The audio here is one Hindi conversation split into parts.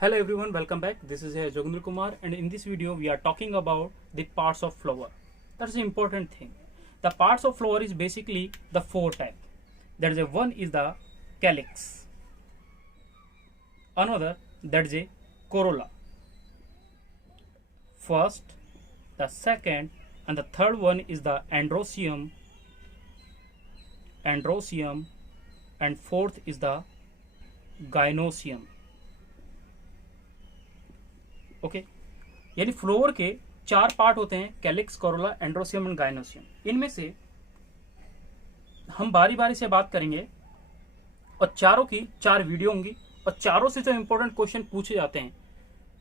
Hello everyone, welcome back. This is Jogindra Kumar, and in this video we are talking about the parts of flower. That's the important thing. The parts of flower is basically the four type. That is one is the calyx, another that is a corolla. First, the second, and the third one is the androecium, and fourth is the gynoecium. Okay यानी फ्लोवर के चार पार्ट होते हैं, calyx, Corolla, androecium and gynoecium. इनमें से हम बारी बारी से बात करेंगे और चारों की चार वीडियो होंगी और चारों से जो इंपॉर्टेंट क्वेश्चन पूछे जाते हैं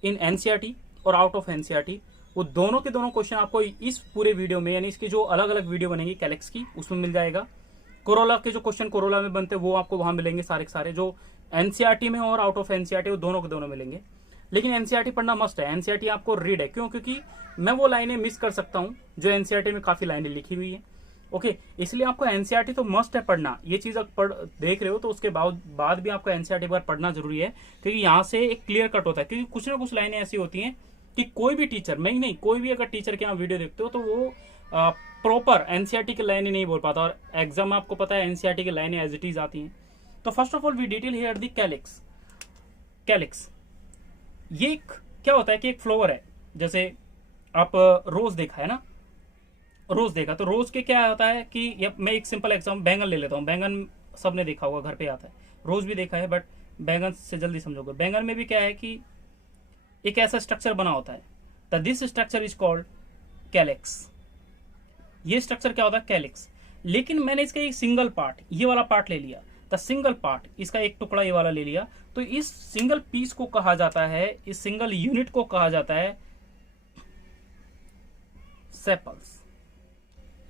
इन एनसीईआरटी और आउट ऑफ एनसीईआरटी, वो दोनों के दोनों क्वेश्चन आपको इस पूरे वीडियो में, यानी इसकी जो अलग अलग वीडियो बनेगी कैलिक्स की, उसमें मिल जाएगा। कोरोला के जो क्वेश्चन कोरोला में बनते हैं वो आपको वहां मिलेंगे, सारे के सारे जो एनसीईआरटी में और आउट ऑफ एनसीईआरटी, वो दोनों के दोनों मिलेंगे। लेकिन एनसीईआरटी पढ़ना मस्ट है। एनसीईआरटी आपको रीड है, क्यों? क्योंकि मैं वो लाइनें मिस कर सकता हूं जो एनसीईआरटी में काफी लाइनें लिखी हुई है। ओके, इसलिए आपको एनसीईआरटी तो मस्ट है पढ़ना। ये चीज अगर पढ़ देख रहे हो तो उसके बाद भी आपको एनसीईआरटी पर पढ़ना जरूरी है, क्योंकि यहाँ से एक क्लियर कट होता है। क्योंकि कुछ ना कुछ लाइनें ऐसी होती हैं कि कोई भी टीचर, मैं नहीं, कोई भी अगर टीचर के यहाँ वीडियो देखते हो तो वो प्रॉपर एनसीईआरटी की लाइनें नहीं बोल पाता, और एग्जाम में आपको पता है एनसीईआरटी की लाइनें एज इट इज आती हैं। तो first of all we detail here the calyx. ये एक क्या होता है कि एक फ्लावर है। जैसे आप रोज देखा है ना, रोज देखा तो रोज के क्या होता है कि मैं एक सिंपल एग्जाम्पल बैंगन ले लेता हूँ। बैंगन सबने देखा होगा, घर पे आता है। रोज भी देखा है, बट बैंगन से जल्दी समझोगे। बैंगन में भी क्या है कि एक ऐसा स्ट्रक्चर बना होता है, the this structure is called calyx. ये स्ट्रक्चर क्या होता है? कैलिक्स। लेकिन मैंने इसका एक सिंगल पार्ट, ये वाला पार्ट ले लिया, द सिंगल पार्ट, इसका एक टुकड़ा ये वाला ले लिया, तो इस सिंगल पीस को कहा जाता है, इस सिंगल यूनिट को कहा जाता है सेपल्स।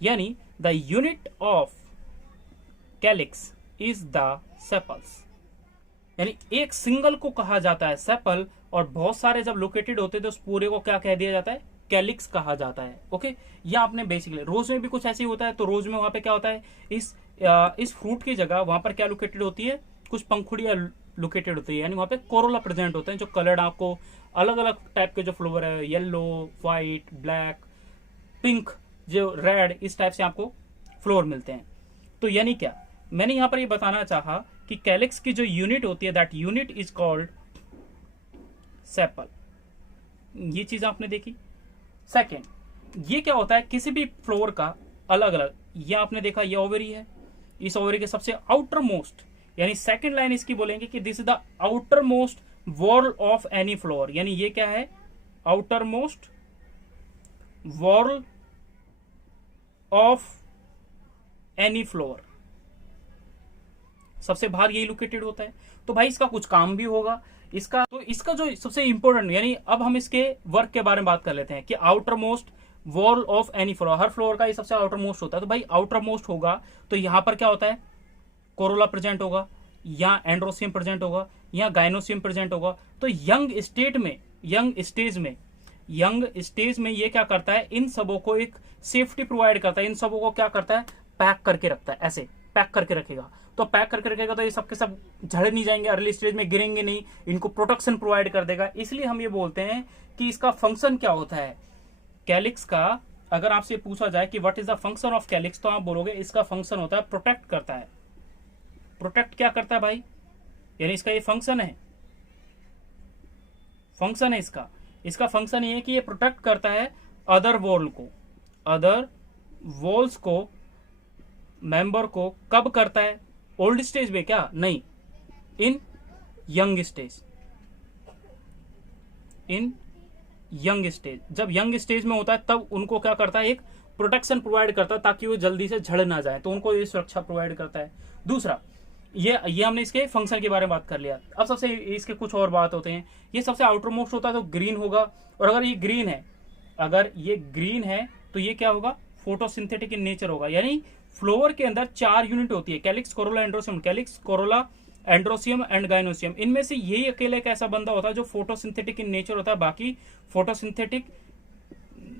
यानी the unit of calyx is the sepals. यानी एक सिंगल को कहा जाता है सेपल, और बहुत सारे जब लोकेटेड होते हैं तो उस पूरे को क्या कह दिया जाता है? कैलिक्स कहा जाता है। ओके, यह आपने बेसिकली रोज में भी कुछ ऐसे ही होता है। तो रोज में वहां पे क्या होता है, इस फ्रूट की जगह वहां पर क्या लोकेटेड होती है? कुछ पंखुड़ियां लोकेटेड होती है, यानी वहां पे कोरोला प्रेजेंट होते हैं, जो कलर्ड आपको अलग अलग टाइप के जो फ्लावर है, येलो, व्हाइट, ब्लैक, पिंक, जो रेड, इस टाइप से आपको फ्लावर मिलते हैं। तो यानी क्या मैंने यहां पर ये बताना चाहा कि कैलिक्स की जो यूनिट होती है, that unit is called sepal. ये चीज आपने देखी। सेकेंड, ये क्या होता है, किसी भी फ्लावर का अलग अलग, ये आपने देखा, ये ओवरी है, इस ओवरी के सबसे आउटर मोस्ट, यानी सेकेंड लाइन इसकी बोलेंगे कि this is the outer most wall of any flower. यानी ये क्या है? Outer most wall of any flower, सबसे बाहर यही लोकेटेड होता है। तो भाई इसका कुछ काम भी होगा। इसका जो सबसे इंपॉर्टेंट, यानी अब हम इसके वर्क के बारे में बात कर लेते हैं कि outer most wall of any flower, her flower का ये सबसे आउटर मोस्ट होता है। तो भाई आउटर मोस्ट होगा तो यहां पर क्या होता है? कोरोला प्रेजेंट होगा, या एंड्रोसियम प्रेजेंट होगा, या गाइनोसियम प्रेजेंट होगा। तो यंग स्टेज में ये क्या करता है? इन सबों को एक सेफ्टी प्रोवाइड करता है, इन सबों को क्या करता है? पैक करके रखता है, ऐसे पैक करके रखेगा। तो पैक करके रखेगा तो ये सबके सब झड़ नहीं जाएंगे, अर्ली स्टेज में गिरेंगे नहीं, इनको प्रोटेक्शन प्रोवाइड कर देगा। इसलिए हम ये बोलते हैं कि इसका फंक्शन क्या होता है कैलिक्स का। अगर आपसे पूछा जाए कि what is the function of calyx, तो आप बोलोगे इसका फंक्शन होता है प्रोटेक्ट करता है। प्रोटेक्ट क्या करता है भाई? यानी इसका ये फंक्शन है इसका फंक्शन ये है कि ये प्रोटेक्ट करता है अदर वॉल्स को, मेंबर को। कब करता है? ओल्ड स्टेज में क्या? नहीं, इन यंग स्टेज। जब यंग स्टेज में होता है तब उनको क्या करता है? एक प्रोटेक्शन प्रोवाइड करता है, ताकि वो जल्दी से झड़ ना जाए, तो उनको ये सुरक्षा प्रोवाइड करता है। दूसरा, ये हमने इसके फंक्शन के बारे में बात कर लिया। अब सबसे इसके कुछ और बात होते हैं। ये सबसे आउटर मोस्ट होता है तो ग्रीन होगा, और अगर ये ग्रीन है तो ये क्या होगा? फोटोसिंथेटिक इन नेचर होगा। यानी फ्लावर के अंदर चार यूनिट होती है, calyx, Corolla, androecium and gynoecium. इनमें से यही अकेले एक ऐसा बंदा होता है जो फोटोसिंथेटिक इन नेचर होता है, बाकी फोटोसिंथेटिक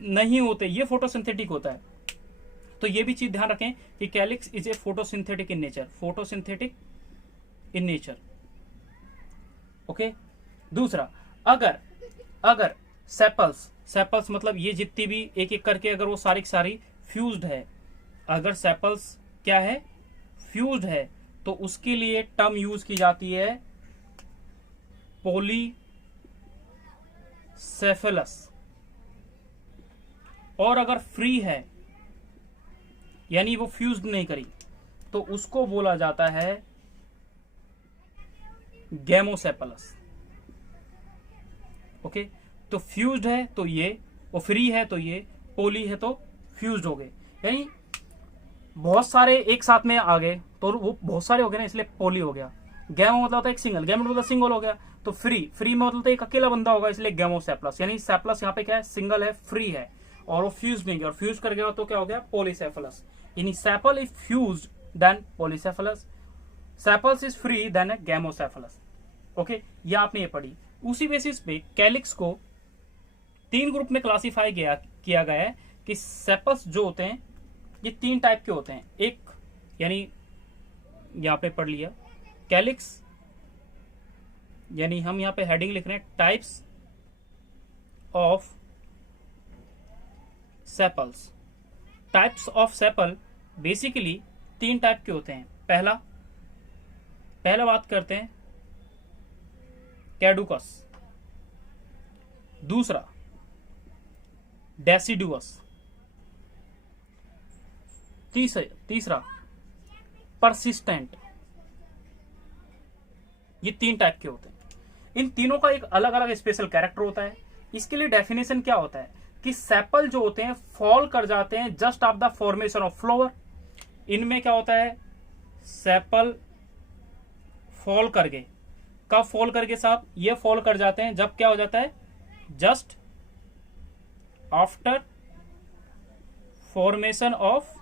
नहीं होते, ये फोटोसिंथेटिक होता है। तो ये भी चीज ध्यान रखें कि calyx is a photosynthetic in nature, okay. दूसरा, अगर अगर सेपल्स, सेपल्स मतलब ये जितनी भी एक एक करके अगर वो सारी की सारी फ्यूज्ड है, अगर सेपल्स क्या है, फ्यूज्ड है, तो उसके लिए टर्म यूज की जाती है पॉलीसेफेलस। और अगर फ्री है यानी वो फ्यूज्ड नहीं करी, तो उसको बोला जाता है गैमोसेपलस। ओके, तो फ्यूज्ड है तो ये, और फ्री है तो ये, पोली है तो फ्यूज्ड हो गए। यानी बहुत सारे एक साथ में आ गए तो वो बहुत सारे हो गए ना, इसलिए पोली हो गया। गैमो मतलब होता है एक सिंगल, गैमो मतलब सिंगल हो गया। तो फ्री, फ्री में मतलब एक अकेला बंदा होगा, इसलिए गैमोसेपलस। यानी सेपलस यहाँ पे क्या है, सिंगल है, फ्री है, और वो फ्यूज नहीं गया, और फ्यूज कर गया तो क्या हो गया, पॉलीसेफलस। यानी sepal is fused then polysepalous, sepals is free then a gamosepalous. Okay, ये आपने ये पढ़ी। उसी बेसिस पे कैलिक्स को 3 ग्रुप में क्लासिफाई किया गया है कि सेपल्स जो होते हैं ये 3 टाइप के होते हैं। एक यानी यहां पे पढ़ लिया कैलिक्स, यानी हम यहां पे हेडिंग लिख रहे हैं types of sepals. Types of sepal basically 3 type के होते हैं। पहला बात करते हैं कैडुकस, दूसरा डेसिडुअस, तीसरा परसिस्टेंट। ये 3 टाइप के होते हैं। इन तीनों का एक अलग अलग स्पेशल कैरेक्टर होता है। इसके लिए डेफिनेशन क्या होता है कि सेपल जो होते हैं फॉल कर जाते हैं just of the formation of flower. इनमें क्या होता है, सेपल फॉल करके, कब फॉल करके साहब, ये फॉल कर जाते हैं जब क्या हो जाता है, just after formation of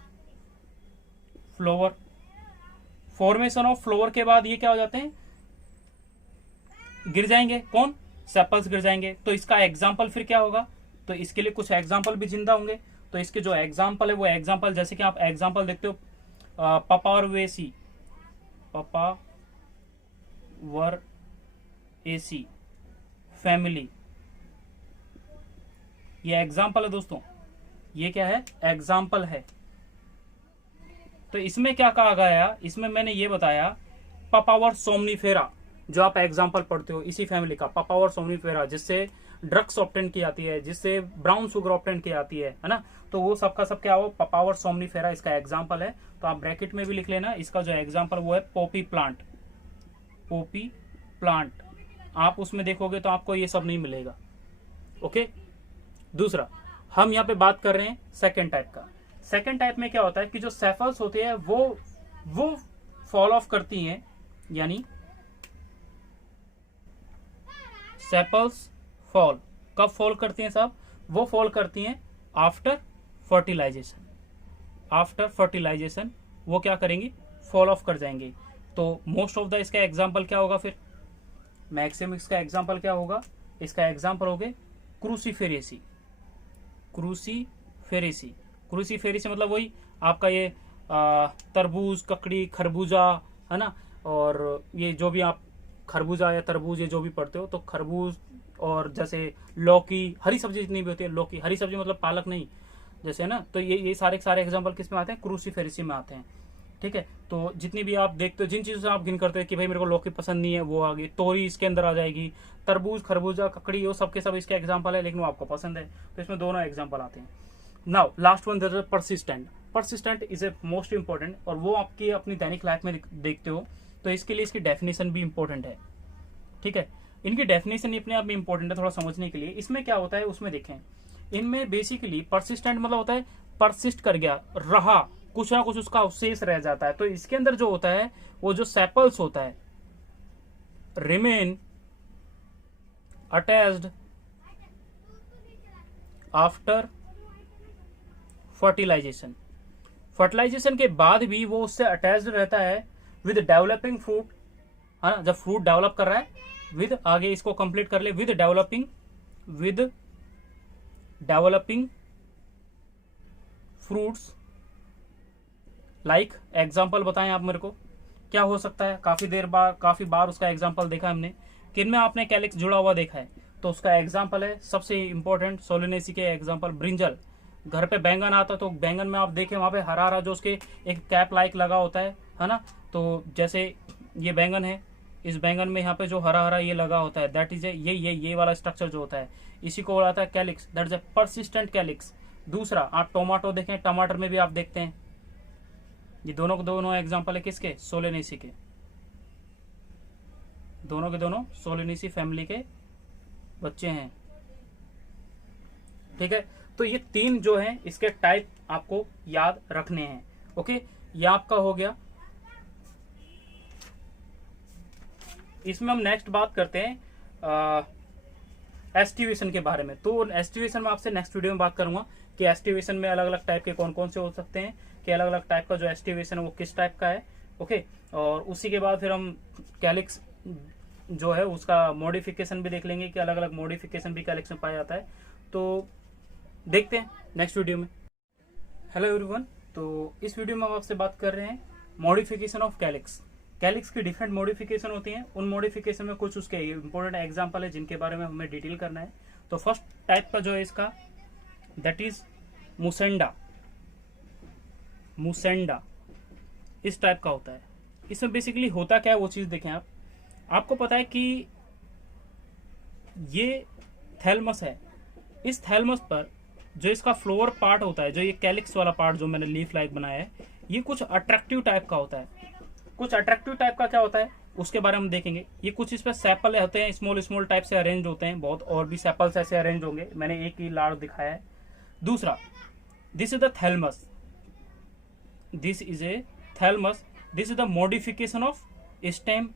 flower. Formation of flower के बाद ये क्या हो जाते हैं, गिर जाएंगे। कौन, सेपल्स गिर जाएंगे। तो इसका एग्जाम्पल फिर क्या होगा, तो इसके लिए कुछ एग्जाम्पल भी जिंदा होंगे। तो इसके जो एग्जाम्पल है वो एग्जाम्पल, जैसे कि आप एग्जाम्पल देखते हो पपावरवेसी, पपावरएसी फैमिली, ये एग्जाम्पल है दोस्तों, ये क्या है, एग्जाम्पल है। तो इसमें क्या कहा गया, इसमें मैंने ये बताया पपावर सोमनीफेरा, जो आप एग्जाम्पल पढ़ते हो इसी फैमिली का, पपावर सोमनीफेरा, जिससे ड्रग्स ऑब्टेन की जाती है, जिससे ब्राउन शुगर ऑब्टेन की जाती है ना। तो वो सबका सब क्या हो, पपावर सोमनीफेरा इसका एग्जाम्पल है। तो आप ब्रैकेट में भी लिख लेना, इसका जो एग्जाम्पल वो है पोपी प्लांट। पोपी प्लांट आप उसमें देखोगे तो आपको ये सब नहीं मिलेगा। ओके, दूसरा हम यहाँ पे बात कर रहे हैं सेकेंड टाइप का। सेकेंड टाइप में क्या होता है कि जो सेफल्स होते हैं वो फॉल ऑफ करती हैं, यानी सेपल्स फॉल, कब फॉल करती हैं साहब, वो फॉल करती हैं आफ्टर फर्टिलाइजेशन। आफ्टर फर्टिलाइजेशन वो क्या करेंगी, फॉल ऑफ कर जाएंगे। तो मोस्ट ऑफ द इसका एग्जाम्पल क्या होगा, फिर मैक्सिमम इसका एग्जाम्पल क्या होगा, इसका एग्जाम्पल हो गए क्रूसीफेरेसी। क्रूसीफेरेसी, क्रूसीफेरेसी मतलब वही आपका ये तरबूज, ककड़ी, खरबूजा है ना। और ये जो भी आप खरबूजा या तरबूज ये जो भी पढ़ते हो, तो खरबूज और जैसे लौकी, हरी सब्जी जितनी भी होती है, लौकी हरी सब्जी मतलब पालक नहीं, जैसे है ना। तो ये सारे एग्जाम्पल किस में आते हैं, क्रूसीफेरेसी में आते हैं। ठीक है, तो जितनी भी आप देखते हो, जिन चीजों से आप गिन करते हो कि भाई मेरे को लौकी पसंद नहीं है, वो आ गई, तोरी इसके अंदर आ जाएगी, तरबूज, खरबूजा, ककड़ी, वो सबके सब इसके एग्जाम्पल है, लेकिन वो आपको पसंद है, तो इसमें दोनों एग्जाम्पल आते हैं। Now last one, there is persistent. Persistent is a most important, और वो आपकी अपनी दैनिक लाइफ में देखते हो, तो इसके लिए इसकी डेफिनेशन भी इंपॉर्टेंट है। ठीक है, इनकी डेफिनेशन अपने आप में इंपॉर्टेंट है थोड़ा समझने के लिए। इसमें क्या होता है, उसमें देखें, इनमें बेसिकली परसिस्टेंट मतलब होता है परसिस्ट कर गया, रहा, कुछ ना कुछ उसका अवशेष रह जाता है। तो इसके अंदर जो होता है, वो जो सेपल्स होता है, remain attached after fertilization. Fertilization के बाद भी वो उससे अटैच्ड रहता है विद डेवलपिंग फ्रूट, है ना। जब फ्रूट डेवलप कर रहा है, विद, आगे इसको कंप्लीट कर ले, with developing fruits. Like example बताएं आप मेरे को, क्या हो सकता है, काफी बार उसका एग्जाम्पल देखा हमने। किन में आपने कैलिक्स जुड़ा हुआ देखा है? तो उसका एग्जाम्पल है सबसे इंपॉर्टेंट सोलेनेसी के एग्जाम्पल ब्रिंजल। घर पे बैंगन आता तो बैंगन में आप देखें वहाँ पे हरा हरा जो उसके एक कैप लाइक लगा होता है ना। तो जैसे ये बैंगन है, इस बैंगन में यहाँ पे जो हरा हरा ये लगा होता है, दैट इज ये वाला स्ट्रक्चर जो होता है, इसी को बोलाता है calyx, that is a persistent calyx. दूसरा आप टोमेटो देखें, टमाटर में भी आप देखते हैं, ये दोनों के दोनों एग्जाम्पल है किसके? सोलेनेसी के। दोनों के दोनों सोलेनेसी फैमिली के बच्चे हैं, ठीक है। तो ये तीन जो हैं इसके टाइप आपको याद रखने हैं। ओके, ये आपका हो गया। इसमें हम नेक्स्ट बात करते हैं एस्टिवेशन के बारे में। तो एस्टिवेशन में आपसे नेक्स्ट वीडियो में बात करूंगा कि एस्टिवेशन में अलग अलग टाइप के कौन कौन से हो सकते हैं, कि अलग अलग टाइप का जो एस्टिवेशन है वो किस टाइप का है। ओके, और उसी के बाद फिर हम कैलिक्स जो है उसका मॉडिफिकेशन भी देख लेंगे कि अलग अलग मॉडिफिकेशन भी कैलिक्स में पाया जाता है। तो देखते हैं नेक्स्ट वीडियो में। हेलो एवरीवन, तो इस वीडियो में हम आपसे बात कर रहे हैं मॉडिफिकेशन ऑफ कैलिक्स। कैलिक्स की डिफरेंट मॉडिफिकेशन होती हैं, उन मॉडिफिकेशन में कुछ उसके इंपॉर्टेंट एग्जांपल है जिनके बारे में हमें डिटेल करना है। तो फर्स्ट टाइप का जो है इसका दैट इज मुसेंडा। मुसेंडा इस टाइप का होता है। इसमें बेसिकली होता क्या है वो चीज देखें आप। आपको पता है कि ये थैलमस है, इस थैलमस पर जो इसका फ्लोअर पार्ट होता है, जो ये कैलिक्स वाला पार्ट जो मैंने लीफ लाइक बनाया है, ये कुछ अट्रैक्टिव टाइप का होता है। कुछ अट्रैक्टिव टाइप का क्या होता है उसके बारे में हम देखेंगे। ये कुछ इस पर सेपल होते हैं, स्मॉल स्मॉल टाइप से अरेंज होते हैं, बहुत और भी सेपल्स ऐसे अरेंज होंगे, मैंने एक ही लाड़ दिखाया है। दूसरा, this is the thalamus, this is a thalamus, this is the modification of stem,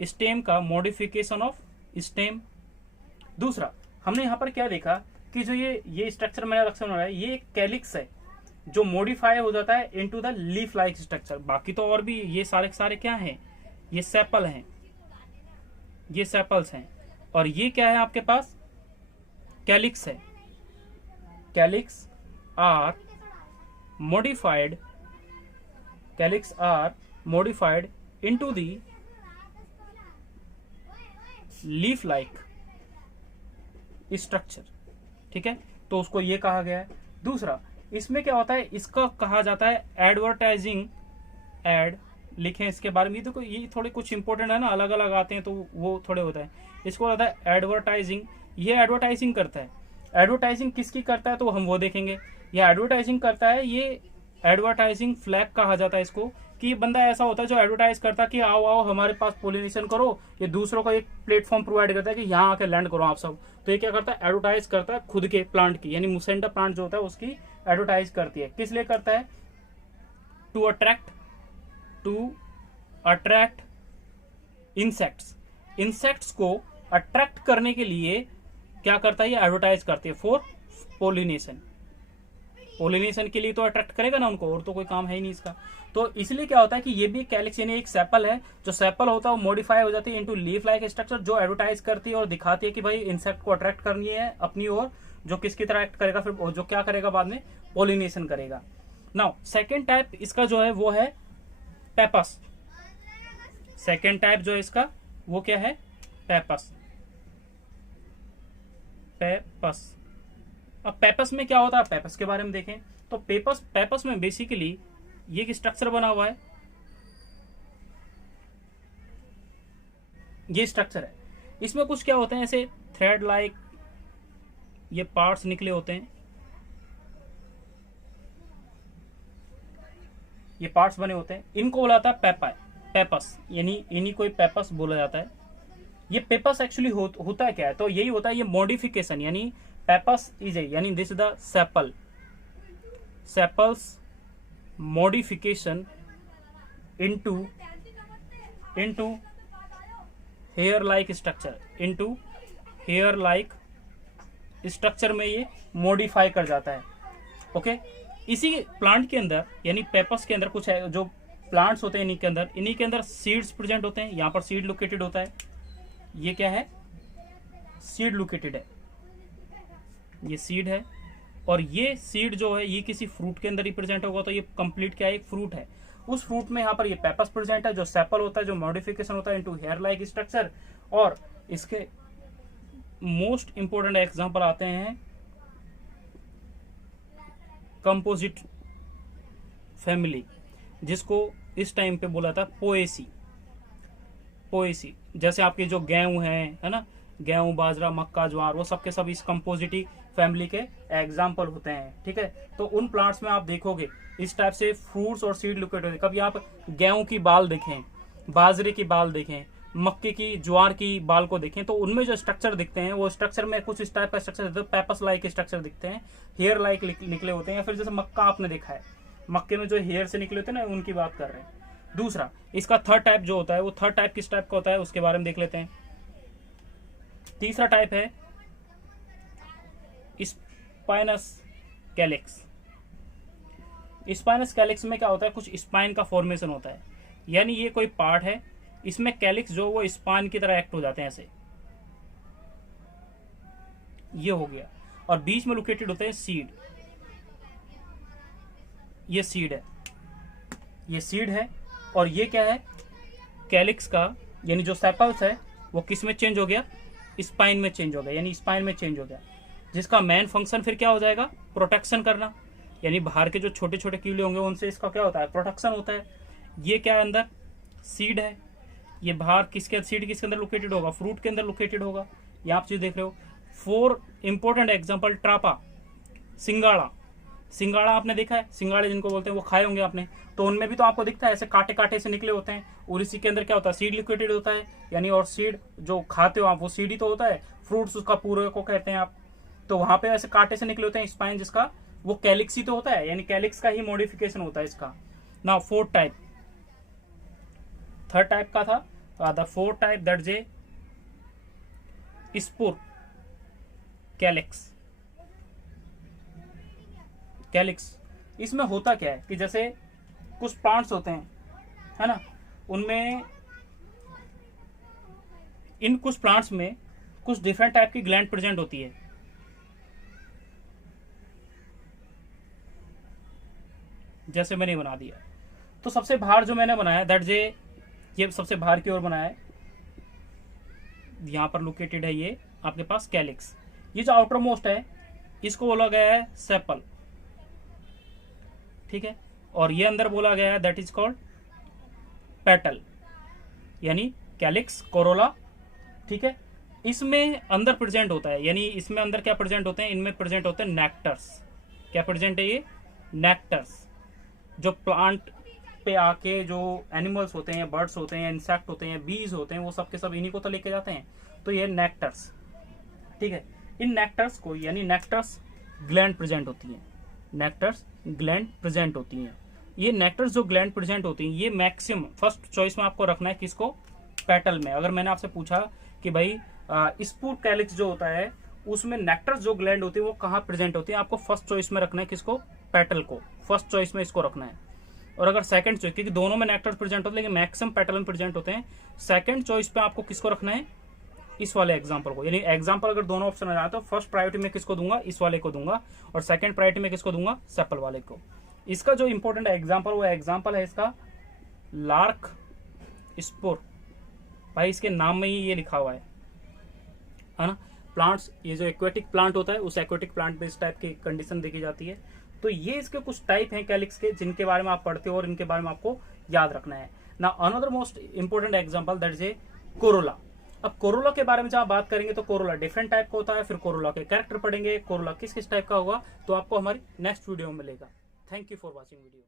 stem का मॉडिफिकेशन ऑफ स्टेम। दूसरा, हमने यहाँ पर क्या देखा कि जो ये स्ट्रक्चर मैंने रखा है ये एक कैलिक्स है जो मॉडिफाई हो जाता है into the leaf like structure. बाकी तो और भी ये सारे सारे क्या हैं, ये सेपल हैं, ये सेपल्स हैं। और ये क्या है आपके पास? कैलिक्स है। Calyx are modified, calyx are modified into the leaf like structure, ठीक है। तो उसको ये कहा गया है। दूसरा, इसमें क्या होता है, इसका कहा जाता है एडवर्टाइजिंग, एड लिखें इसके बारे में। देखो ये थोड़े कुछ इंपॉर्टेंट है ना, अलग अलग आते हैं तो वो थोड़े होता है। इसको होता है एडवर्टाइजिंग, ये एडवर्टाइजिंग करता है। एडवर्टाइजिंग किसकी करता है तो हम वो देखेंगे। ये एडवर्टाइजिंग करता है, ये एडवर्टाइजिंग फ्लैग कहा जाता है इसको, कि ये बंदा ऐसा होता है जो एडवर्टाइज करता है कि आओ आओ हमारे पास पोलिनेशन करो। ये दूसरों को एक प्लेटफॉर्म प्रोवाइड करता है कि यहाँ आके लैंड करो आप सब। तो ये क्या करता है, एडवर्टाइज करता है खुद के प्लांट की, यानी मुसेंडा प्लांट जो होता है उसकी एडवर्टाइज करती है। किस लिए करता है? To attract insects. इंसेक्ट्स को अट्रैक्ट करने के लिए क्या करता है, ये एडवर्टाइज करती है फॉर पोलिनेशन। पोलिनेशन के लिए तो अट्रैक्ट करेगा ना उनको, और तो कोई काम है ही नहीं इसका। तो इसलिए क्या होता है कि ये भी कैलिक्स यानी एक सेपल है। जो सेपल होता है वो मॉडिफाई हो जाती है इनटू लीफ लाइक स्ट्रक्चर, जो एडवर्टाइज करती है और दिखाती है कि भाई इंसेक्ट को अट्रैक्ट करनी है अपनी ओर, जो किसकी तरह एक्ट करेगा, फिर जो क्या करेगा बाद में, पोलिनेशन करेगा। नाउ सेकेंड टाइप इसका जो है वो है पेपस। सेकेंड टाइप जो है इसका वो क्या है, पेपस। पेपस। अब पेपस में क्या होता है, पेपस के बारे में देखें तो पेपस में बेसिकली ये एक स्ट्रक्चर बना हुआ है, ये स्ट्रक्चर है। इसमें कुछ क्या होते हैं, ऐसे थ्रेड लाइक ये पार्ट्स निकले होते हैं, ये पार्ट्स बने होते हैं, इनको बोला जाता है पेपस, यानी इन्हीं को पेपस बोला जाता है। ये पेपस एक्चुअली होता है क्या है, तो यही होता है ये मॉडिफिकेशन, यानी पेपस इज ए, यानी this is the sepal, sepals modification into hair like structure, into hair like structure में ये मॉडिफाई कर जाता है। ओके, इसी प्लांट के अंदर यानी पेपस के अंदर कुछ है, जो प्लांट्स होते हैं इन्हीं के अंदर सीड्स प्रेजेंट होते हैं। यहाँ पर सीड लोकेटेड होता है, ये क्या है, सीड लोकेटेड है, ये सीड है। और ये सीड जो है ये किसी फ्रूट के अंदर ही प्रेजेंट होगा, तो ये कंप्लीट क्या है, एक फ्रूट है। उस फ्रूट में यहाँ पर ये पेपस प्रेजेंट है, जो सेपल होता है, जो मॉडिफिकेशन होता है इनटू हेयर लाइक स्ट्रक्चर। और इसके मोस्ट इंपोर्टेंट एग्जांपल आते हैं कंपोजिट फैमिली, जिसको इस टाइम पे बोला था पोएसी। पोएसी जैसे आपके जो गेहूं है ना, गेहूं, बाजरा, मक्का, ज्वार, वो सब के सब इस कंपोजिटी फैमिली के एग्जाम्पल होते हैं। ठीक है, तो उन प्लांट्स में आप देखोगे इस टाइप से फ्रूट्स और सीड लोकेट होते हैं। कभी आप गेहूं की बाल देखें, बाजरे की बाल देखें, मक्के की, ज्वार की बाल को देखें, तो उनमें जो स्ट्रक्चर दिखते हैं वो स्ट्रक्चर में कुछ इस टाइप का स्ट्रक्चर दिखता है, पेपस लाइक स्ट्रक्चर दिखते हैं, हेयर लाइक निकले होते हैं, या फिर जैसे मक्का आपने देखा है, मक्के में जो हेयर से निकले होते हैं ना, उनकी बात कर रहे हैं। दूसरा, इसका थर्ड टाइप जो होता है वो थर्ड टाइप किस टाइप का होता है उसके बारे में देख लेते हैं। तीसरा टाइप है स्पाइनस कैलिक्स। स्पाइनस कैलिक्स में क्या होता है, कुछ स्पाइन का फॉर्मेशन होता है, यानी ये कोई पार्ट है, इसमें कैलिक्स जो वो स्पाइन की तरह एक्ट हो जाते हैं ऐसे, ये हो गया। और बीच में लोकेटेड होते हैं सीड, ये सीड है, ये सीड है। और ये क्या है, कैलिक्स का, यानी जो सेपल्स है वो किस में चेंज हो गया, स्पाइन में चेंज हो गया, यानी स्पाइन में चेंज हो गया, जिसका मेन फंक्शन फिर क्या हो जाएगा, प्रोटेक्शन करना, यानी बाहर के जो छोटे छोटे कीड़े होंगे उनसे इसका क्या होता है, प्रोटेक्शन होता है। ये क्या अंदर सीड है, ये बाहर किसके सीड किसके अंदर लोकेटेड होगा, फ्रूट के अंदर लोकेटेड होगा। ये आप चीज देख रहे हो। 4 इंपोर्टेंट एग्जांपल, ट्रापा, सिंगाड़ा। सिंगाड़ा आपने देखा है, सिंगाड़े जिनको बोलते हैं वो खाए होंगे आपने, तो उनमें भी तो आपको दिखता है ऐसे कांटे कांटे से निकले होते हैं, और इसी के अंदर क्या होता है, सीड लोकेटेड होता है, यानी और सीड जो खाते हो आप वो सीड ही तो होता है, फ्रूट्स उसका पूरे को कहते हैं आप, तो वहां पे ऐसे कांटे से निकले होते हैं स्पाइन, जिसका वो कैलिक्स ही तो होता है, यानी कैलिक्स का ही मॉडिफिकेशन होता है इसका। Now fourth type, third type का था the fourth type that J spore calyx. Calyx, इसमें होता क्या है कि जैसे कुछ प्लांट्स होते हैं, है ना, उनमें, इन कुछ प्लांट्स में कुछ डिफरेंट टाइप की ग्लैंड प्रेजेंट होती है। जैसे मैंने बना दिया, तो सबसे बाहर जो मैंने बनाया दैट जे, ये सबसे बाहर की ओर बनाया है, यहां पर लोकेटेड है ये आपके पास कैलिक्स। ये जो आउटर मोस्ट है इसको बोला गया है सेपल, ठीक है, और ये अंदर बोला गया है दैट इज कॉल्ड पेटल, यानी कैलिक्स, कोरोला। ठीक है, इसमें अंदर प्रेजेंट होता है, यानी इसमें अंदर क्या प्रेजेंट होते हैं, इनमें प्रेजेंट होते हैं नेक्टर्स। क्या प्रेजेंट है, ये नेक्टर्स, जो प्लांट पे आके जो एनिमल्स होते हैं, बर्ड्स होते हैं, इंसेक्ट होते हैं, बीज होते हैं, वो सब के सब इन्हीं को तो लेके जाते हैं, तो ये नेक्टर्स। ठीक है, इन नेक्टर्स को, यानी नेक्टर्स ग्लैंड प्रेजेंट होती है, नेक्टर्स ग्लैंड प्रेजेंट होती हैं। ये नेक्टर्स जो ग्लैंड प्रेजेंट होती हैं, ये मैक्सिमम फर्स्ट चॉइस में आपको रखना है किसको, पेटल में। अगर मैंने आपसे पूछा कि भाई स्पूर कैलिक्स जो होता है उसमें नेक्टर्स जो ग्लैंड होती है वो कहाँ प्रेजेंट होती है, आपको फर्स्ट चॉइस में रखना है किसको, पेटल को, फर्स्ट चॉइस में इसको रखना है। और अगर सेकंड चॉइस, क्योंकि दोनों में नेक्टर्स प्रेजेंट होते हैं लेकिन मैक्सिमम पेटल में प्रेजेंट होते हैं, सेकंड चॉइस पे आपको किसको रखना है, इस वाले एग्जाम्पल को। यानी एग्जाम्पल अगर दोनों ऑप्शन आ जाए तो फर्स्ट प्रायोरिटी में किसको दूंगा, इस वाले को दूंगा, और सेकंड प्रायोरिटी में किसको दूंगा, सेपल वाले को। इसका जो इंपॉर्टेंट एग्जाम्पल वो एग्जाम्पल है इसका लार्क स्पोर। भाई इसके नाम में ही ये लिखा हुआ है ना, प्लांट्स, ये जो एक्वेटिक प्लांट होता है उस एक्वेटिक प्लांट में इस टाइप की कंडीशन देखी जाती है। तो ये इसके कुछ टाइप हैं कैलिक्स के, जिनके बारे में आप पढ़ते हो और इनके बारे में आपको याद रखना है ना। Another most important example that is a Corolla. अब कोरोला के बारे में जब आप बात करेंगे तो कोरोला डिफरेंट टाइप का होता है, फिर कोरोला के कैरेक्टर पढ़ेंगे, कोरोला किस किस टाइप का होगा, तो आपको हमारी नेक्स्ट वीडियो में मिलेगा। Thank you for watching video.